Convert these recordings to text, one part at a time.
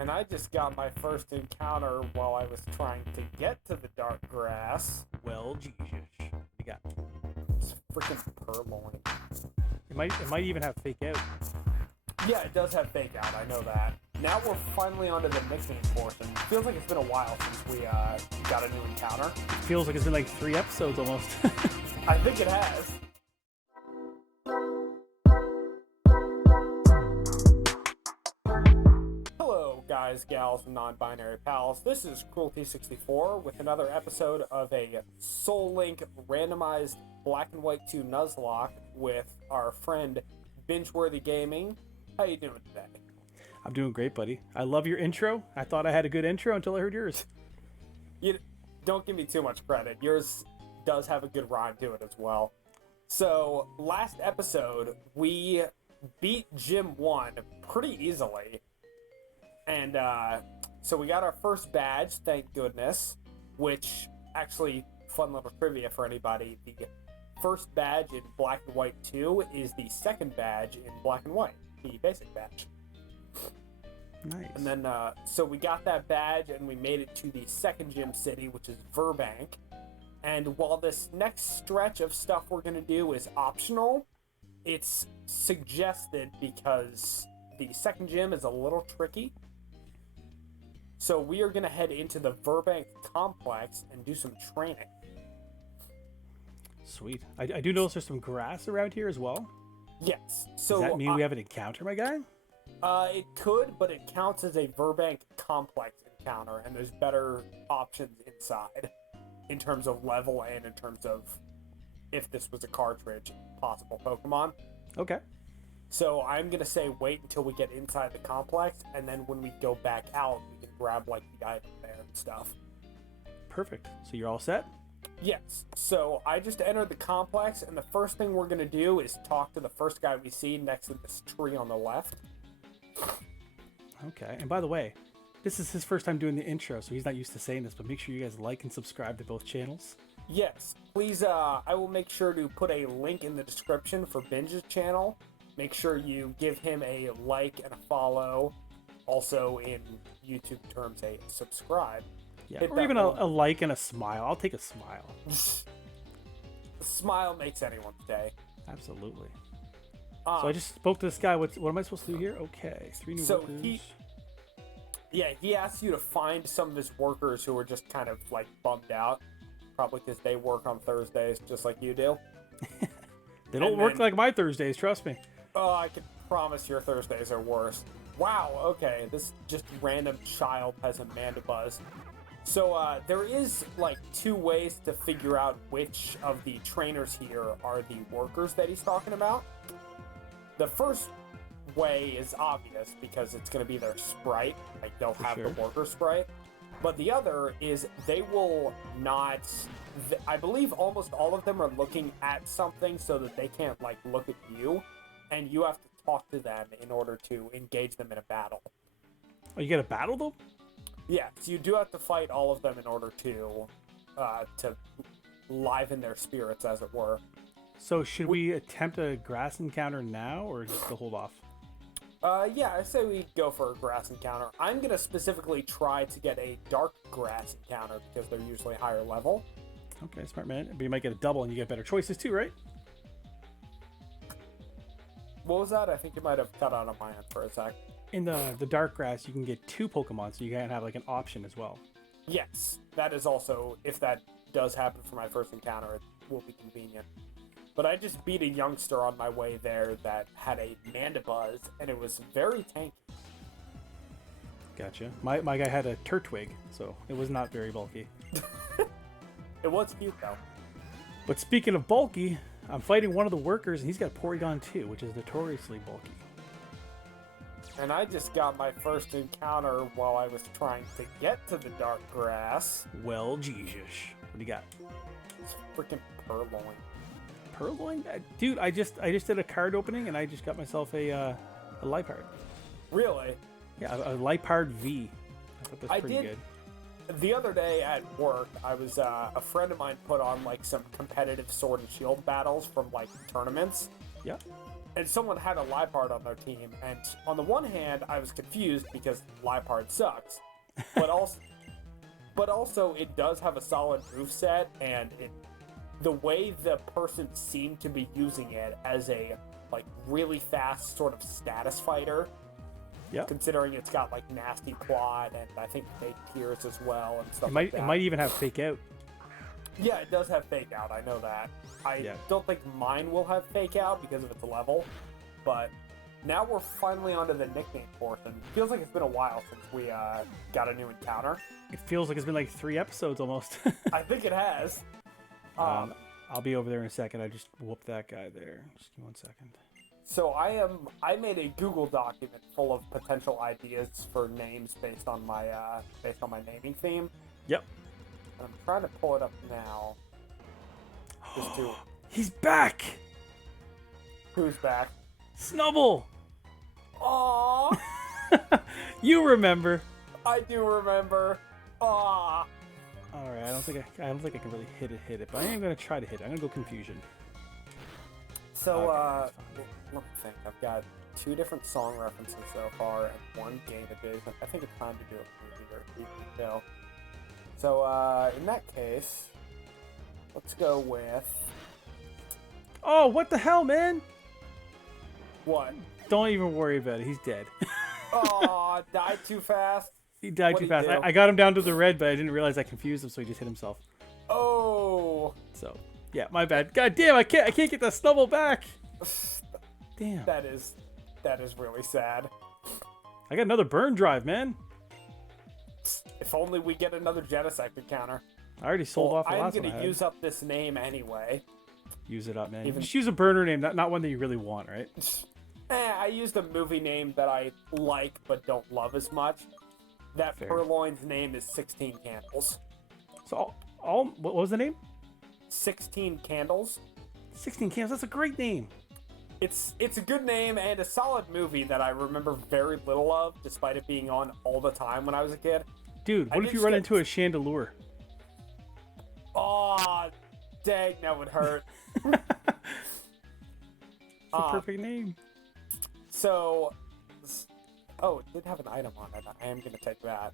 And I just got my first encounter while I was trying to get to the dark grass. Well, Jesus. What you got? It's freaking purloin. It might even have fake out. Yeah, it does have fake out, I know that. Now we're finally onto the mixing portion. Feels like it's been a while since we got a new encounter. It feels like it's been like 3 episodes almost. I think it has. Hello, guys, gals, and non-binary pals. This is Cruelty64 with another episode of a Soul Link randomized black and white 2 Nuzlocke with our friend Bingeworthy Gaming. How you doing today? I'm doing great, buddy. I love your intro. I thought I had a good intro until I heard yours. You don't give me too much credit. Yours does have a good rhyme to it as well. So, last episode, we beat Gym 1 pretty easily. And so we got our first badge, thank goodness, which actually, fun little trivia for anybody, the first badge in Black and White 2 is the second badge in Black and White, the basic badge. Nice. And then, so we got that badge and we made it to the second gym city, which is Virbank. And while this next stretch of stuff we're going to do is optional, it's suggested because the second gym is a little tricky. So we are going to head into the Virbank complex and do some training. Sweet. I do notice there's some grass around here as well. Yes. So Does that mean we have an encounter, my guy? It could, but it counts as a Virbank complex encounter, and there's better options inside in terms of level and in terms of if this was a cartridge, possible Pokemon. Okay. So I'm going to say wait until we get inside the complex, and then when we go back out, we can grab, like, the item there and stuff. Perfect. So you're all set? Yes. So I just entered the complex, and the first thing we're going to do is talk to the first guy we see next to this tree on the left. Okay. And by the way, this is his first time doing the intro, so he's not used to saying this, but make sure you guys like and subscribe to both channels. Yes. Please, I will make sure to put a link in the description for Binge's channel. Make sure you give him a like and a follow. Also, in YouTube terms, a subscribe. Yeah, or even a like and a smile. I'll take a smile. A smile makes anyone's day. Absolutely. So I just spoke to this guy. What am I supposed to do here? Okay, 3 new workers. He asked you to find some of his workers who are just kind of like bummed out, probably because they work on Thursdays just like you do. They don't work like my Thursdays, trust me. Oh, I can promise your Thursdays are worse. Wow. Okay, this just random child has a Mandibuzz. So there is like 2 ways to figure out which of the trainers here are the workers that he's talking about. The first way is obvious because it's going to be their sprite, like they'll have the worker sprite. But the other is they will not, I believe almost all of them are looking at something so that they can't like look at you, and you have to talk to them in order to engage them in a battle. Oh, you got to battle them? Yeah, so you do have to fight all of them in order to liven their spirits, as it were. So should we attempt a grass encounter now, or just to hold off? Yeah, I say we go for a grass encounter. I'm going to specifically try to get a dark grass encounter because they're usually higher level. Okay, smart man. But you might get a double and you get better choices too, right? What was that? I think you might have cut out on my end for a sec. In the dark grass, you can get 2 Pokemon, so you can have like an option as well. Yes, that is also, if that does happen for my first encounter, it will be convenient. But I just beat a youngster on my way there that had a Mandibuzz, and it was very tanky. Gotcha. My guy had a Turtwig, so it was not very bulky. It was cute, though. But speaking of bulky, I'm fighting one of the workers, and he's got Porygon 2, which is notoriously bulky. And I just got my first encounter while I was trying to get to the dark grass. Well, Jesus. What do you got? It's freaking purloin. Purloin? Dude, I just did a card opening, and I just got myself a Lipard. Really? Yeah, a Lipard V. I thought that's pretty good. The other day at work, I was a friend of mine put on like some competitive Sword and Shield battles from like tournaments. Yeah. and someone had a Liepard on their team, and on the one hand, I was confused because Liepard sucks, but also it does have a solid moveset, and the way the person seemed to be using it as a like really fast sort of status fighter. Yeah. Considering it's got like nasty quad and I think fake tears as well and stuff It might even have fake out. Yeah, it does have fake out. I know that. I don't think mine will have fake out because of its level, but now we're finally onto the nickname portion. Feels like it's been a while since we got a new encounter. It feels like it's been like 3 episodes almost. I think it has. I'll be over there in a second. I just whooped that guy there. Just give me 1 second. So I made a Google document full of potential ideas for names based on my naming theme. Yep. And I'm trying to pull it up now. Just to He's back. Who's back? Snubble. Aww. You remember? I do remember. Aww. All right. I don't think I can really hit it, but I am gonna try to hit it. I'm gonna go confusion. So, let me think. I've got 2 different song references so far and 1 game adjacent. I think it's time to do a movie or TV show. So, in that case, let's go with... Oh, what the hell, man? What? Don't even worry about it. He's dead. Aw, died too fast? He died too fast. I got him down to the red, but I didn't realize I confused him, so he just hit himself. Oh. So... yeah, my bad. God damn, I can't get that Snubble back. Damn. That is really sad. I got another burn drive, man. If only we get another Genesect encounter. I already sold off the last one. I'm gonna use up this name anyway. Use it up, man. Just use a burner name, not one that you really want, right? I used a movie name that I like but don't love as much. That Fair. Purloin's name is 16 Candles. So what was the name? 16 Candles. 16 Candles. That's a great name. It's a good name and a solid movie that I remember very little of, despite it being on all the time when I was a kid. Dude, what if you run into a chandelier? Oh, dang, that would hurt. It's the perfect name. So, it did have an item on it. I am going to take that.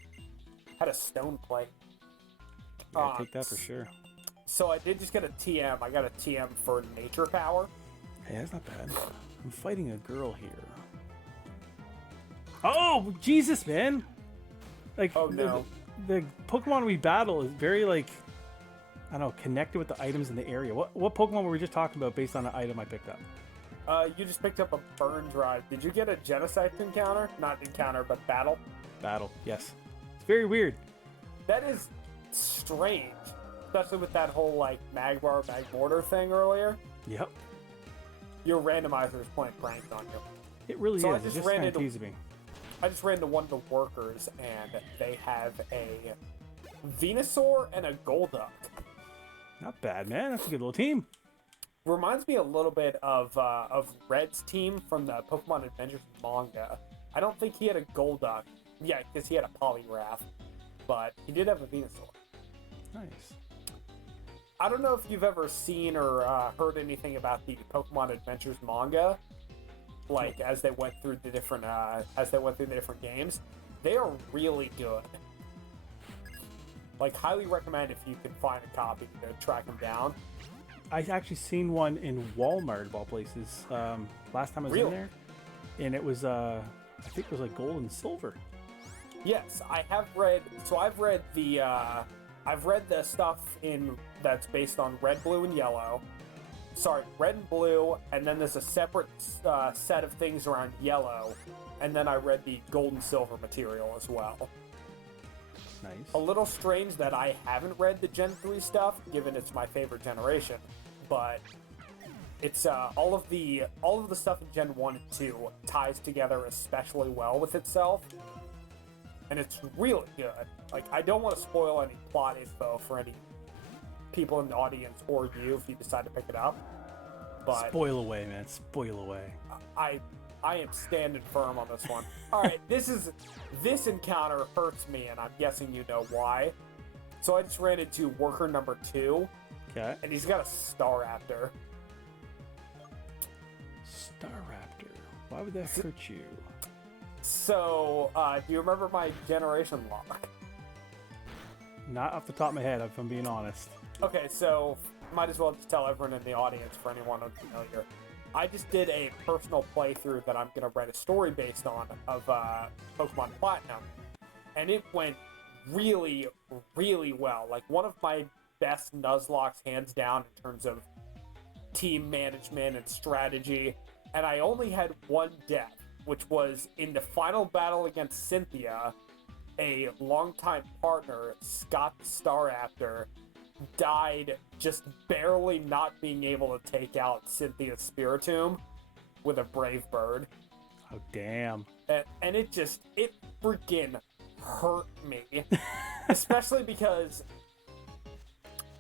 Had a stone plate. Yeah, take that for sure. So I did just get a TM. I got a TM for Nature Power. Hey, that's not bad. I'm fighting a girl here. Oh, Jesus, man! Like, oh no. The Pokemon we battle is very, like, I don't know, connected with the items in the area. What Pokemon were we just talking about based on an item I picked up? You just picked up a Burn Drive. Did you get a Genesect encounter? Not encounter, but battle? Battle, yes. It's very weird. That is strange. Especially with that whole, like, Magmar, Magmortar thing earlier. Yep. Your randomizer is playing pranks on you. It really is. It's just kind of teasing me. I just ran to one of the workers, and they have a Venusaur and a Golduck. Not bad, man. That's a good little team. Reminds me a little bit of Red's team from the Pokemon Adventures manga. I don't think he had a Golduck. Yeah, because he had a Poliwrath. But he did have a Venusaur. Nice. I don't know if you've ever seen or heard anything about the Pokemon Adventures manga. Like, as they went through the different games. They are really good. Like, highly recommend if you can find a copy to track them down. I actually seen one in Walmart of all places. Last time I was in there, and it was I think it was like gold and silver. Yes, I have read. So I've read the stuff that's based on red, blue, and yellow. Sorry, red and blue, and then there's a separate set of things around yellow, and then I read the gold and silver material as well. Nice. A little strange that I haven't read the Gen 3 stuff, given it's my favorite generation, but it's all of the stuff in Gen 1 and 2 ties together especially well with itself, and it's really good. Like, I don't want to spoil any plot info for any people in the audience or you if you decide to pick it up, but spoil away, man. Spoil away. I am standing firm on this one. All right, this encounter hurts me, and I'm guessing you know why. So I just ran into worker number 2. Okay. And he's got a Staraptor. Staraptor. Why would that hurt you? So, do you remember my generation lock? Not off the top of my head, if I'm being honest. Okay, so might as well just tell everyone in the audience, for anyone unfamiliar. I just did a personal playthrough that I'm going to write a story based on of Pokemon Platinum. And it went really, really well. Like, one of my best Nuzlocks, hands down, in terms of team management and strategy. And I only had one death, which was in the final battle against Cynthia. A longtime partner, Scott the Staraptor, died just barely not being able to take out Cynthia's Spiritomb with a Brave Bird. Oh, damn. And it freaking hurt me. Especially because,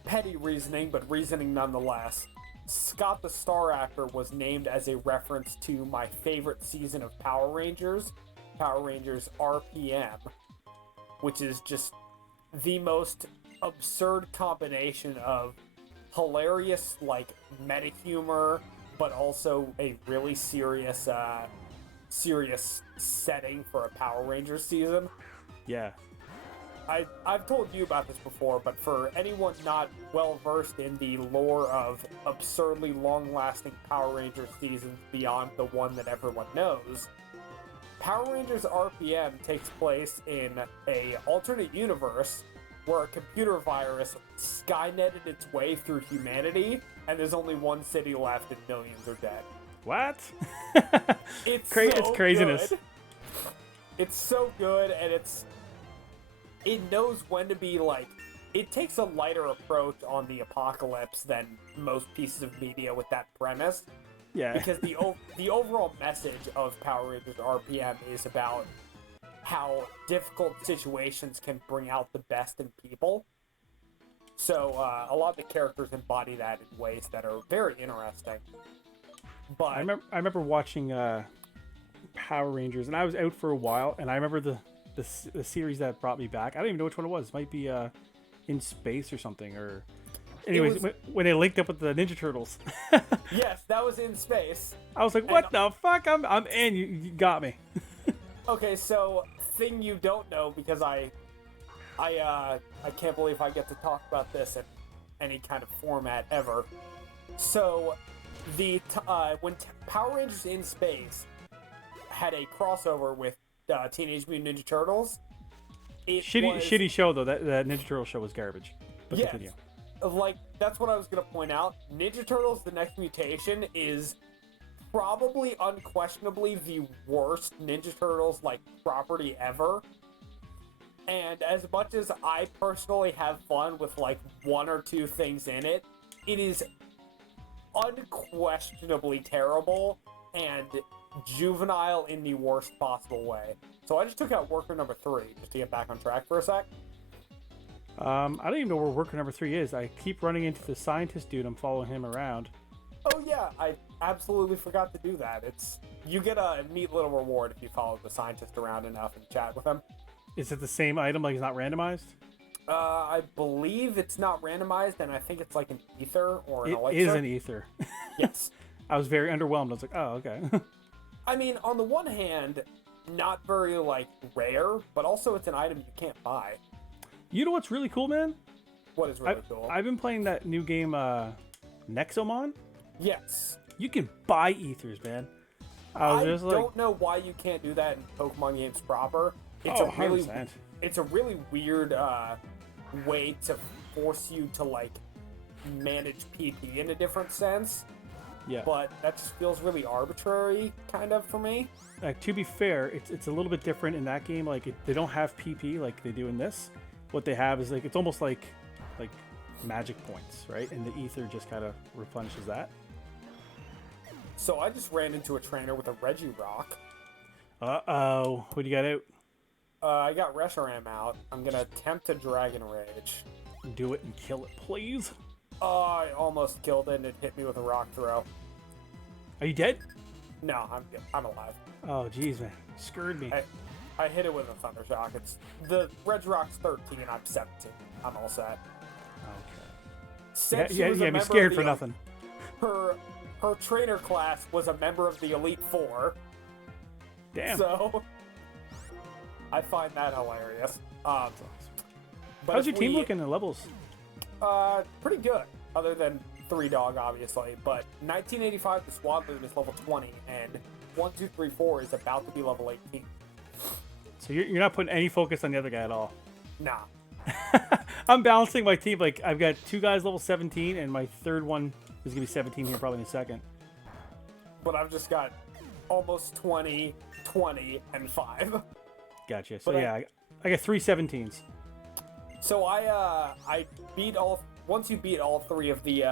petty reasoning, but reasoning nonetheless, Scott the Staraptor was named as a reference to my favorite season of Power Rangers RPM, which is just the most absurd combination of hilarious, like, meta humor, but also a really serious setting for a Power Rangers season. Yeah. I've told you about this before, but for anyone not well versed in the lore of absurdly long-lasting Power Rangers seasons beyond the one that everyone knows, Power Rangers RPM takes place in a alternate universe where a computer virus skynetted its way through humanity, and there's only one city left and millions are dead. What? It's it's craziness. Good. It's so good, and it knows when to be like. It takes a lighter approach on the apocalypse than most pieces of media with that premise. Yeah. Because the overall message of Power Rangers RPM is about how difficult situations can bring out the best in people. So a lot of the characters embody that in ways that are very interesting. But I remember watching Power Rangers, and I was out for a while, and I remember the series that brought me back. I don't even know which one it was. It might be In Space or something. Or anyways, when they linked up with the Ninja Turtles. Yes, that was In Space. I was like, what the fuck? I'm in. You got me. Okay, so thing you don't know, because I can't believe I get to talk about this in any kind of format ever. So when Power Rangers In Space had a crossover with Teenage Mutant Ninja Turtles, shitty show though. That Ninja Turtle show was garbage. But yes, continue. like that's what I was gonna point out. Ninja Turtles: The Next Mutation is probably unquestionably the worst Ninja Turtles like property ever. And as much as I personally have fun with like one or two things in it, it is unquestionably terrible and juvenile in the worst possible way. So I just took out worker number 3 just to get back on track for a sec. I don't even know where worker number 3 is. I keep running into the scientist dude. I'm following him around. Oh yeah, I absolutely forgot to do that. You get a neat little reward if you follow the scientist around enough and chat with him. Is it the same item, like it's not randomized? I believe it's not randomized, and I think it's like an ether or an elixir. It is an ether. Yes. I was very underwhelmed. I was like, oh, okay. I mean, on the one hand, not very, like, rare, but also it's an item you can't buy. You know what's really cool, man? What is really cool? I've been playing that new game, Nexomon. Yes. You can buy ethers, man. I don't know why you can't do that in Pokemon games proper. It's a really 100%. It's a really weird way to force you to like manage PP in a different sense. Yeah. But that just feels really arbitrary, kind of, for me. Like, to be fair, it's a little bit different in that game. Like, they don't have PP like they do in this. What they have is like it's almost like magic points, right? And the ether just kind of replenishes that. So I just ran into a trainer with a Regirock. Uh-oh. What do you got out? I got Reshiram out. I'm going to attempt to Dragon Rage. Do it and kill it, please. Oh, I almost killed it and it hit me with a rock throw. Are you dead? No, I'm alive. Oh, jeez, man. Screwed me. I hit it with a Thunder Shock. The Regirock's 13, I'm 17. I'm all set. Okay. Since Yeah, me scared for nothing. her trainer class was a member of the Elite Four. Damn. So I find that hilarious. But how's your team looking in levels? Pretty good, other than 3-Dog, obviously. But 1985, the squad lead is level 20, and 1234 is about to be level 18. So you're not putting any focus on the other guy at all? Nah. I'm balancing my team. Like, I've got 2 guys level 17, and my third one is going to be 17 here probably in a second. But I've just got almost 20, 20, and 5. Gotcha. So, I got 3 17s. So I beat all... Once you beat all 3 of the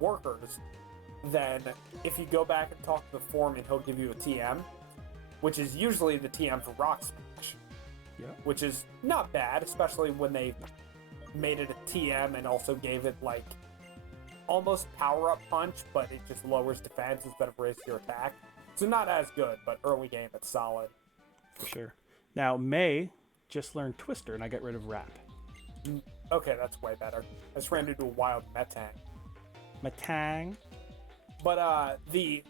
workers, then if you go back and talk to the foreman, he'll give you a TM, which is usually the TM for Rock Smash. Yeah. Which is not bad, especially when they made it a TM and also gave it, like, almost power-up punch, but it just lowers defense instead of raises your attack. So not as good, but early game, it's solid. For sure. Now, May just learned Twister, and I got rid of Rap. Okay, that's way better. I just ran into a wild Metang. Metang. But the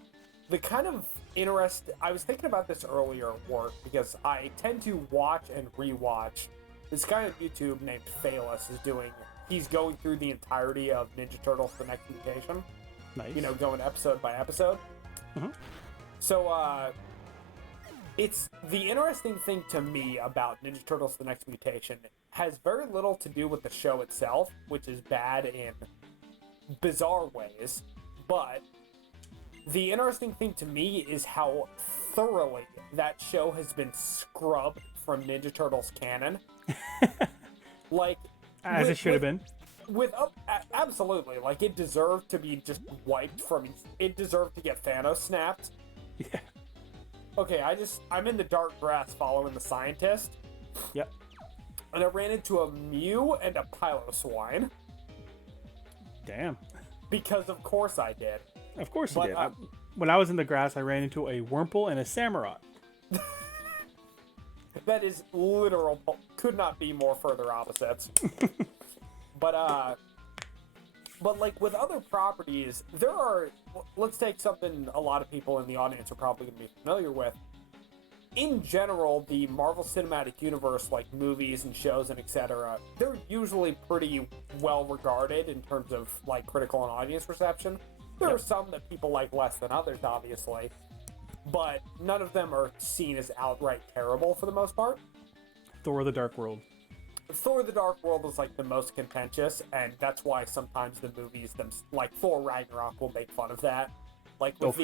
kind of interest... I was thinking about this earlier at work, because I tend to watch and rewatch. This guy on YouTube named Phalus is doing... He's going through the entirety of Ninja Turtles: The Next Mutation. Nice. You know, going episode by episode. Mm-hmm. So, it's the interesting thing to me about Ninja Turtles: The Next Mutation has very little to do with the show itself, which is bad in bizarre ways, but the interesting thing to me is how thoroughly that show has been scrubbed from Ninja Turtles canon. Like, as it should have been. Absolutely, like, it deserved to be just wiped from... It deserved to get Thanos snapped. Yeah. Okay, I'm in the dark grass following the scientist. Yep. And I ran into a Mew and a Piloswine. Damn. Because of course I did. Of course you did. When I was in the grass, I ran into a Wurmple and a Samurott. That is literal. Could not be more further opposites. But like with other properties, there are... Let's take something a lot of people in the audience are probably going to be familiar with. In general, the Marvel Cinematic Universe, like movies and shows and etc., they're usually pretty well regarded in terms of like critical and audience reception. There are some that people like less than others, obviously, but none of them are seen as outright terrible for the most part. Thor: The Dark World. Thor: The Dark World is like the most contentious, and that's why sometimes the movies, like Thor Ragnarok, will make fun of that. Like with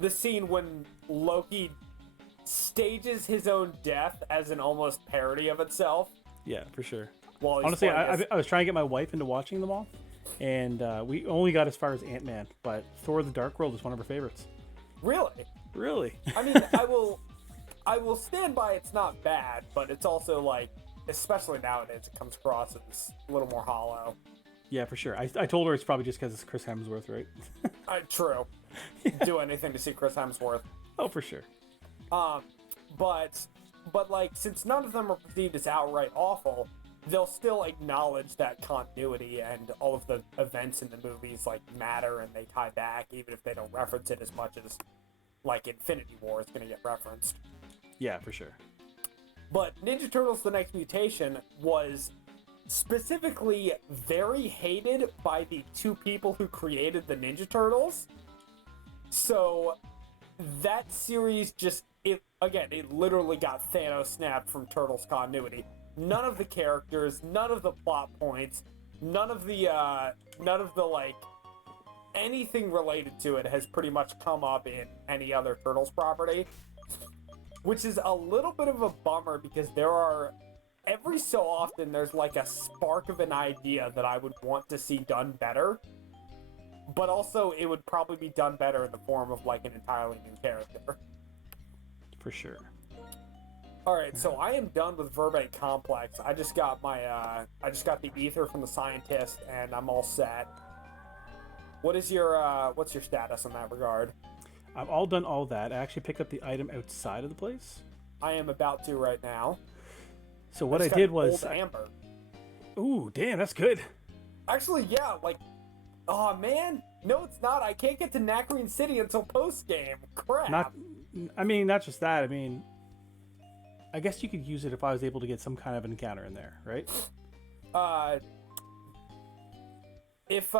the scene when Loki stages his own death as an almost parody of itself. Yeah, for sure. Honestly, I was trying to get my wife into watching them all, and we only got as far as Ant-Man, but Thor: The Dark World is one of her favorites. Really? Really? I mean, I will stand by it's not bad, but it's also like, especially nowadays, it comes across as a little more hollow. Yeah, for sure. I told her it's probably just because it's Chris Hemsworth, right? True. Yeah. Do anything to see Chris Hemsworth. Oh, for sure. But like, since none of them are perceived as outright awful, they'll still acknowledge that continuity and all of the events in the movies like matter and they tie back, even if they don't reference it as much as like Infinity War is going to get referenced. Yeah, for sure. But Ninja Turtles: The Next Mutation was specifically very hated by the 2 people who created the Ninja Turtles. So that series just, it literally got Thanos snapped from Turtles continuity. None of the characters, none of the plot points, none of the like, anything related to it has pretty much come up in any other Turtles property. Which is a little bit of a bummer because there are, every so often, there's like a spark of an idea that I would want to see done better. But also, it would probably be done better in the form of like an entirely new character. For sure. Alright, so I am done with Virbank Complex. I just got the ether from the scientist, and I'm all set. What's your status in that regard? I've all done all that. I actually picked up the item outside of the place. I am about to right now. So what I did was... Old Amber. Ooh, damn, that's good. Actually, yeah, like... Oh, man. No, it's not. I can't get to Nakreen City until post-game. Crap. Not just that. I mean, I guess you could use it if I was able to get some kind of encounter in there, right? If,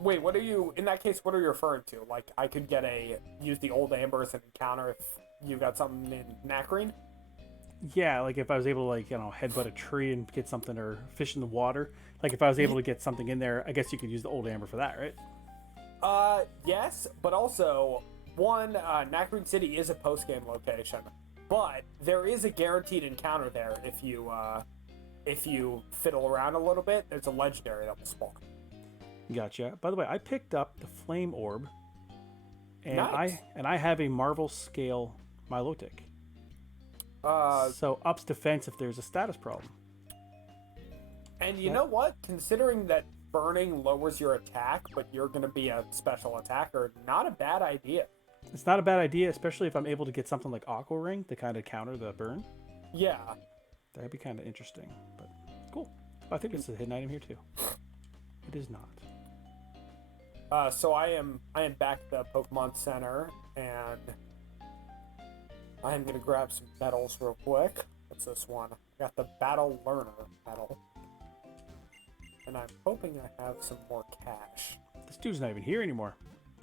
Wait, what are you... In that case, what are you referring to? Like, I could use the old amber as an encounter if you got something in Nakreen? Yeah, like if I was able to, like, headbutt a tree and get something, or fish in the water. Like if I was able to get something in there, I guess you could use the old amber for that, right? Yes, but also, Nakreen City is a post-game location, but there is a guaranteed encounter there if you fiddle around a little bit. There's a legendary that will spawn. Gotcha. By the way, I picked up the flame orb, and Nice. I have a Marvel scale Milotic. So ups defense if there's a status problem. And you know what? Considering that burning lowers your attack, but you're going to be a special attacker, not a bad idea. It's not a bad idea, especially if I'm able to get something like Aqua Ring to kind of counter the burn. Yeah. That'd be kind of interesting, but cool. I think it's a hidden item here too. It is not. So I am back at the Pokemon Center, and I am going to grab some medals real quick. What's this one? I got the Battle Learner medal. And I'm hoping I have some more cash. This dude's not even here anymore.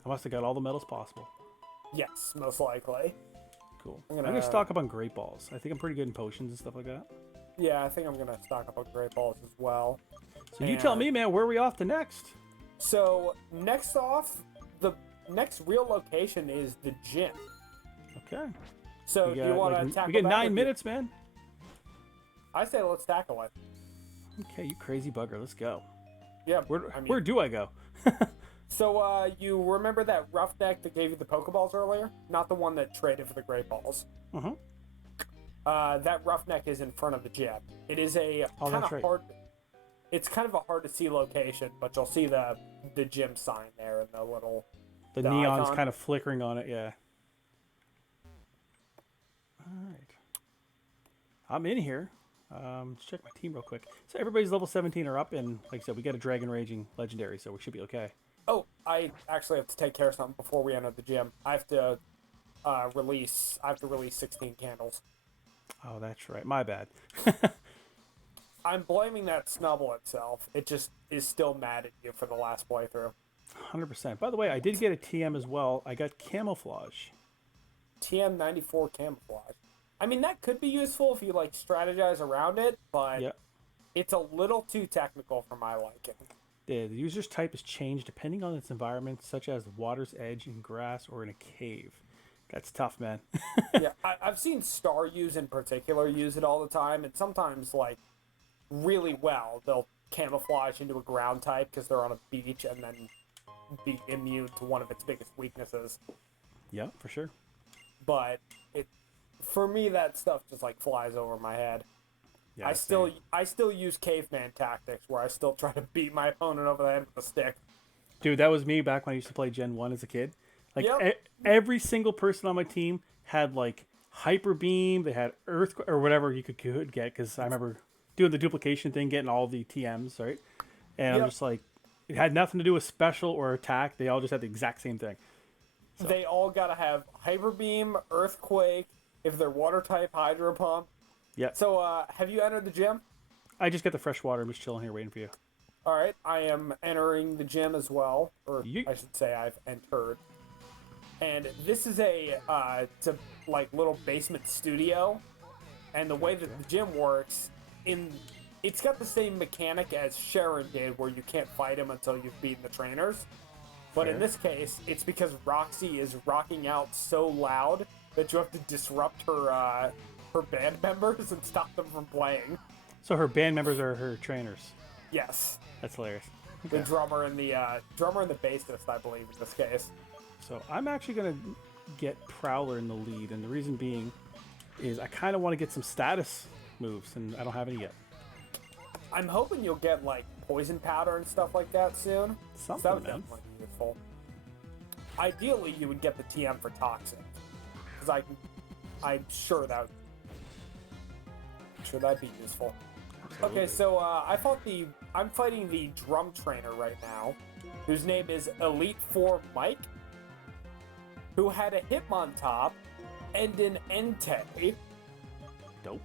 I must have got all the medals possible. Yes, most likely. Cool. I'm gonna stock up on Great Balls. I think I'm pretty good in potions and stuff like that. Yeah, I think I'm gonna stock up on Great Balls as well. So you tell me, man, where are we off to next? So next off, the next real location is the gym. Okay. So do you want to tackle? We get 9 minutes, man. I say let's tackle it. Okay, you crazy bugger. Let's go. Yeah. Where do I go? So you remember that roughneck that gave you the Pokeballs earlier? Not the one that traded for the Great Balls. Uh-huh. That roughneck is in front of the gym. It is a kind of hard. It's kind of a hard to see location, but you'll see the gym sign there and the little. The neon's icon. kind of flickering on it, yeah. All right. I'm in here. Let's check my team real quick. So everybody's level 17 or up, and like I said, we got a Dragon Raging Legendary, so we should be okay. Oh, I actually have to take care of something before we enter the gym. I have to release 16 candles. Oh, that's right. My bad. I'm blaming that Snubble itself. It just is still mad at you for the last playthrough. 100%. By the way, I did get a TM as well. I got Camouflage. TM94 Camouflage. I mean, that could be useful if you, like, strategize around it, but it's a little too technical for my liking. The user's type is changed depending on its environment, such as the water's edge, in grass, or in a cave. That's tough, man. Yeah, I've seen Staryus in particular use it all the time, and sometimes, like, really well. They'll camouflage into a ground type because they're on a beach and then be immune to one of its biggest weaknesses. Yeah, for sure. But for me, that stuff just like flies over my head. Yeah, I still use caveman tactics where I still try to beat my opponent over the head with a stick. Dude, that was me back when I used to play Gen 1 as a kid. Like every single person on my team had like Hyper Beam, they had Earth or whatever you could get, because I remember doing the duplication thing, getting all the TMs, right? And I'm just like, it had nothing to do with special or attack. They all just had the exact same thing. So. They all gotta have Hyper Beam, Earthquake, if they're water type, Hydro Pump. Yeah. So, have you entered the gym? I just got the fresh water. I'm just chilling here waiting for you. All right, I am entering the gym as well, or I should say I've entered. And this is it's a like little basement studio, and the way that the gym works, it's got the same mechanic as Sharon did, where you can't fight him until you've beaten the trainers. But in this case, it's because Roxy is rocking out so loud that you have to disrupt her band members and stop them from playing. So her band members are her trainers. Yes. That's hilarious. The drummer and the bassist, I believe, in this case. So I'm actually gonna get Prowler in the lead, and the reason being is I kind of want to get some status moves, and I don't have any yet. I'm hoping you'll get like poison powder and stuff like that soon. Something, that would definitely be useful. Ideally, you would get the TM for Toxic, because I'm sure that'd be useful. Absolutely. Okay, so I'm fighting the drum trainer right now. whose name is Elite Four Mike, who had a Hitmontop and an Entei. Dope.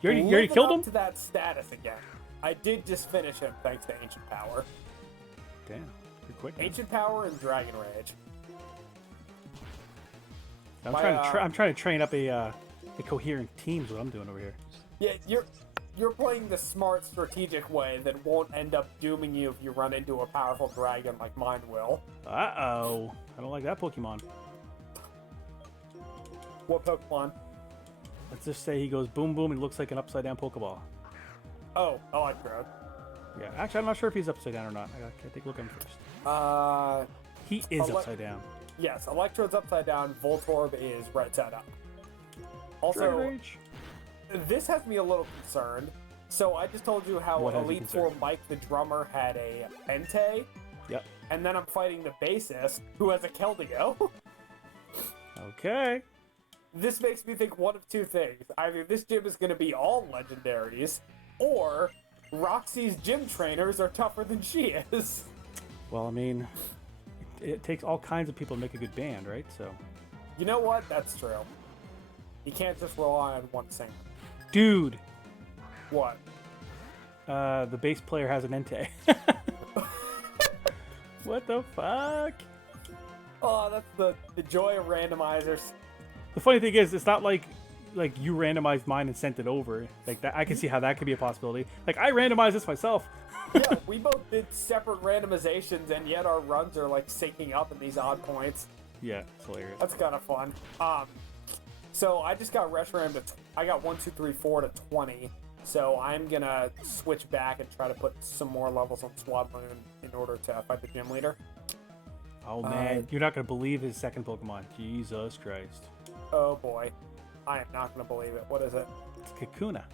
You already killed him? To that status again. I did just finish him thanks to Ancient Power. Damn, you're quick. Man. Ancient Power and Dragon Rage. I'm trying to train up a coherent team. Is what I'm doing over here. Yeah, you're playing the smart, strategic way that won't end up dooming you if you run into a powerful dragon like mine will. Uh-oh. I don't like that Pokemon. What Pokemon? Let's just say he goes boom boom and looks like an upside down Pokeball. Oh, Electrode. Yeah, actually, I'm not sure if he's upside down or not. I gotta take a look at him first. He is upside down. Yes, Electrode's upside down. Voltorb is right side up. Also, this has me a little concerned. So I just told you how Elite Four Mike the drummer had a Entei. Yep. And then I'm fighting the bassist who has a Keldeo. Okay. This makes me think one of two things. Either this gym is going to be all legendaries, or Roxy's gym trainers are tougher than she is. Well, I mean, it takes all kinds of people to make a good band, right? So. You know what? That's true. You can't just rely on one singer. Dude. What? The bass player has an Entei. What the fuck? Oh, that's the joy of randomizers. The funny thing is, it's not like you randomized mine and sent it over. Like that, I can see how that could be a possibility. Like I randomized this myself. Yeah, we both did separate randomizations, and yet our runs are like syncing up in these odd points. Yeah, it's hilarious. That's kind of fun. So I just got Reshiram to. I got 1, 2, 3, 4 to 20. So I'm gonna switch back and try to put some more levels on Swabloon in order to fight the gym leader. Oh man, you're not gonna believe his second Pokemon. Jesus Christ. Oh boy, I am not gonna believe it. What is it? It's Kakuna.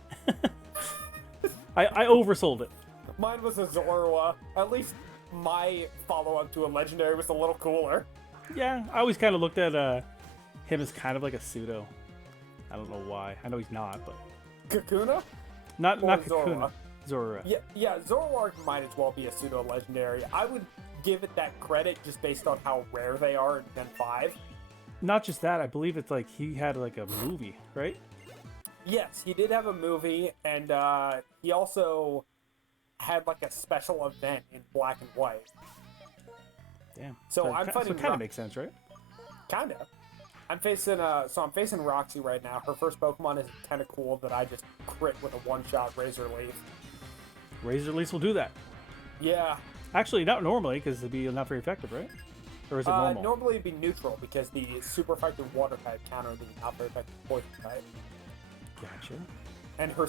I oversold it. Mine was a Zorua. At least my follow-up to a legendary was a little cooler. Yeah, I always kind of looked at him as kind of like a pseudo. I don't know why. I know he's not, but Kakuna? Not Kakuna. Zorua. Zorua. Yeah, Zoroark might as well be a pseudo legendary. I would give it that credit just based on how rare they are in Gen 5. Not just that, I believe it's like he had like a movie, right? Yes, he did have a movie, and he also had like a special event in Black and White. Damn. So I'm fighting. So it kind of makes sense, right? Kind of. I'm facing Roxy right now. Her first Pokemon is kind of cool that I just crit with a one-shot Razor Leaf. Razor Leafs will do that. Yeah. Actually, not normally, because it'd be not very effective, right? Or is it normal? Normally it'd be neutral, because the super effective water type counter the not very effective poison type. Gotcha. And her...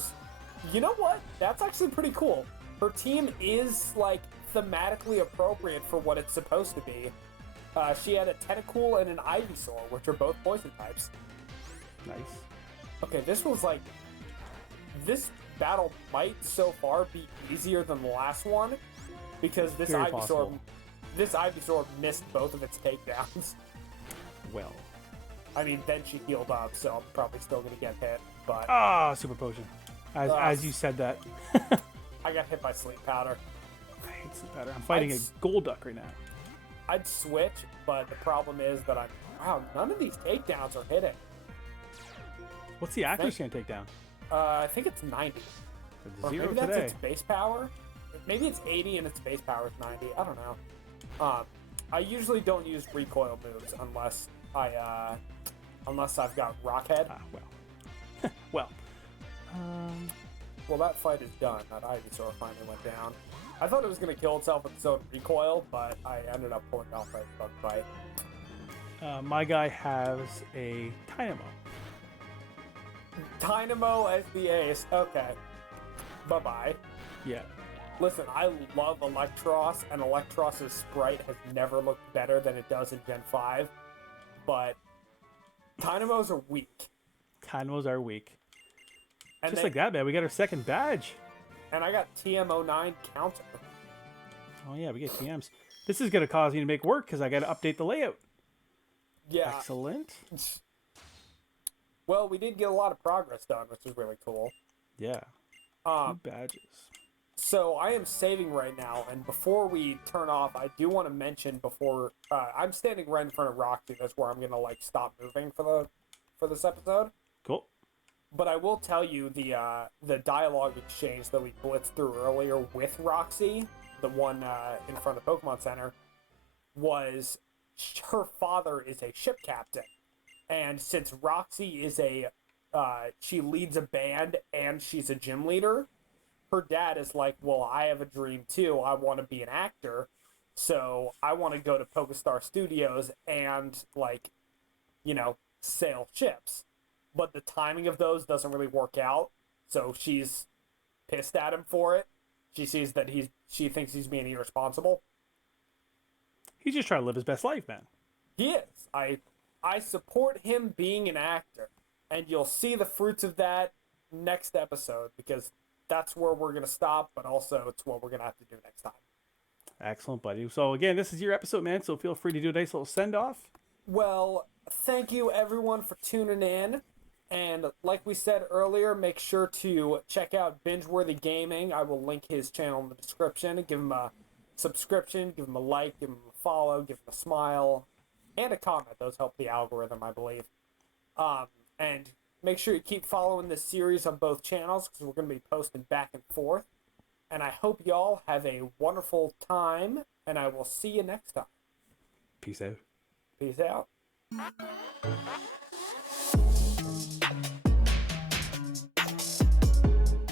You know what? That's actually pretty cool. Her team is, like, thematically appropriate for what it's supposed to be. She had a Tentacool and an Ivysaur, which are both poison types. Nice. Okay, this was, like... This battle might, so far, be easier than the last one, because this Ivysaur missed both of its takedowns. Well. I mean, then she healed up, so I'm probably still going to get hit, but... Ah, Super Potion. As you said that. I got hit by Sleep Powder. I hate Sleep Powder. I'm fighting a Golduck right now. I'd switch, but the problem is that wow, none of these takedowns are hitting. What's the accuracy on takedown? I think it's 90. Or maybe that's its base power. Maybe it's 80 and its base power is 90. I don't know. I usually don't use recoil moves unless I've got Rockhead. Ah, well. Well, that fight is done. That Ivysaur finally went down. I thought it was going to kill itself with its own recoil, but I ended up pulling off a bug fight. My guy has a Dynamo. Dynamo as the ace. Okay. Bye-bye. Yeah. Listen, I love Electros, and Electros' sprite has never looked better than it does in Gen 5, but Dynamos are weak. Dynamos are weak. And just like that, man. We got our second badge. And I got TM09 counter. Oh, yeah, we get TMs. This is going to cause me to make work because I got to update the layout. Yeah. Excellent. Well, we did get a lot of progress done, which is really cool. Yeah. 2 badges. So I am saving right now, and before we turn off, I do want to mention before I'm standing right in front of Roxy. That's where I'm gonna like stop moving for this episode. Cool. But I will tell you the dialogue exchange that we blitzed through earlier with Roxy, the one in front of Pokemon Center, was her father is a ship captain, and since Roxy is she leads a band and she's a gym leader, her dad is like, well, I have a dream too. I want to be an actor, so I want to go to PokeStar Studios and like, sail ships. But the timing of those doesn't really work out, so she's pissed at him for it. She sees that she thinks he's being irresponsible. He's just trying to live his best life, man. He is. I support him being an actor, and you'll see the fruits of that next episode, because that's where we're going to stop, but also it's what we're going to have to do next time. Excellent, buddy. So again, this is your episode, man, so feel free to do a nice little send-off. Well, thank you everyone for tuning in. And like we said earlier, make sure to check out Binge-Worthy Gaming. I will link his channel in the description. Give him a subscription, give him a like, give him a follow, give him a smile, and a comment. Those help the algorithm, I believe. And make sure you keep following this series on both channels, because we're going to be posting back and forth. And I hope y'all have a wonderful time, and I will see you next time. Peace out. Peace out.